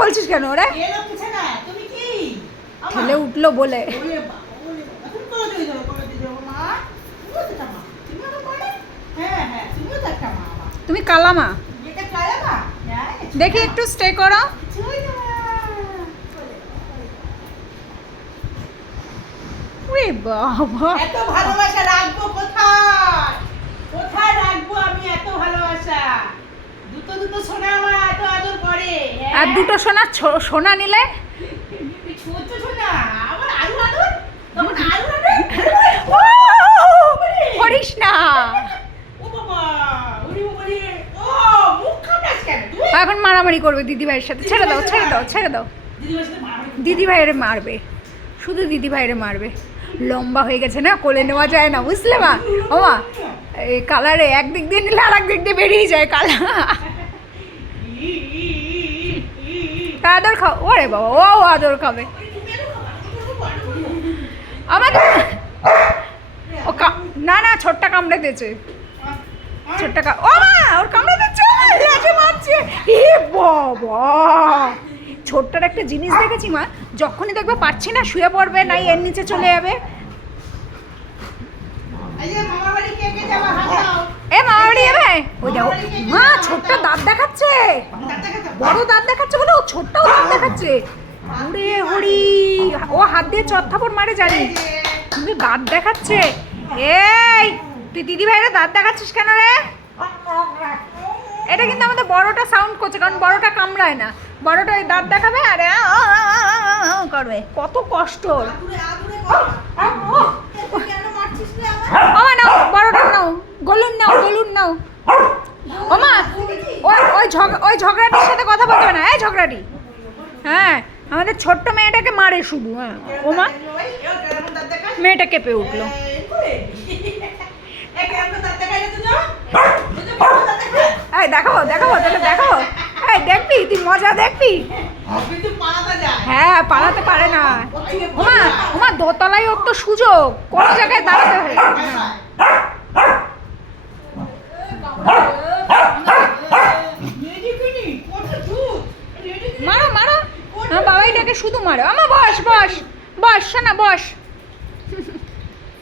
বলছিস কেন ওরে ঠেলে উঠল বলে। তুমি কালামা দেখি একটু স্টে করো। কোথায়? রাখব আমি এত ভালোবাসা? দুটো দুটো শোনা আমার। আর দুটো সোনা সোনা নিলে? করিস না। এখন মারামারি করবে দিদি ভাইয়ের সাথে। ছেড়ে দাও ছেড়ে দাও ছেড়ে দাও। দিদি ভাইয়ের মারবে। শুধু দিদি ভাইয়ের মারবে। লম্বা হয়ে গেছে না, কোলে নেওয়া যায় না, বুঝলে মা? ও মা, এই কালারে একদিক দিয়ে নিলে আর একদিক দিয়ে বেরিয়ে যায় কালার আদর খাও। ওরে বাবা ও আদর খাবে। আমাদের ও না না ছোট্টা কামড়ে দিয়েছে। ছোট্টা কা ও মা ওর কামড়ে দিচ্ছে লাঠি মারছে। এ বাবা। ছোট্টার একটা জিনিস দেখেছি মা যখনই দেখবে পাচ্ছি না শুয়ে পড়বে নাই এর নিচে চলে যাবে। এই যে বাড়ি কে কে যাবা হাত এ মা বাড়ি যাবে ওই দেখো বড় দাঁত দেখাচ্ছে বলে ও ছোট্টাও দাঁত দেখাচ্ছে ওরে হরি ও হাত দিয়ে চত্থাপড় মারে জানি কিন্তু দাঁত দেখাচ্ছে এই তুই দিদি ভাইরা দাঁত দেখাচ্ছিস কেন রে এটা কিন্তু আমাদের বড়টা সাউন্ড করছে কারণ বড়টা কামড়ায় না বড়টা ওই দাঁত দেখাবে আর করবে কত কষ্ট বড়টা ওই ঝগড়াটির সাথে কথা বলতে হবে না। এই ঝগড়াটি। হ্যাঁ আমাদের ছোট্ট মেয়েটাকে মারে শুধু হ্যাঁ। ও দেখাস? মেয়েটা কেঁপে উঠল। এই, দেখাবো দেখাবো, তাহলে দেখাবো। এই, দেখবি, তুই মজা দেখবি। হ্যাঁ পালাতে পারে না। ওমা ওমা দোতলায় ওর তো সুযোগ। কোন জায়গায় দাঁড়াতে হয় হ্যাঁ। মেয়েটিকুনি, কত দুধ। মেয়েটিকুনি, মারো মারো আমার বাবাইটাকে শুধু মারো। আমার বস বস বস শোনা বস।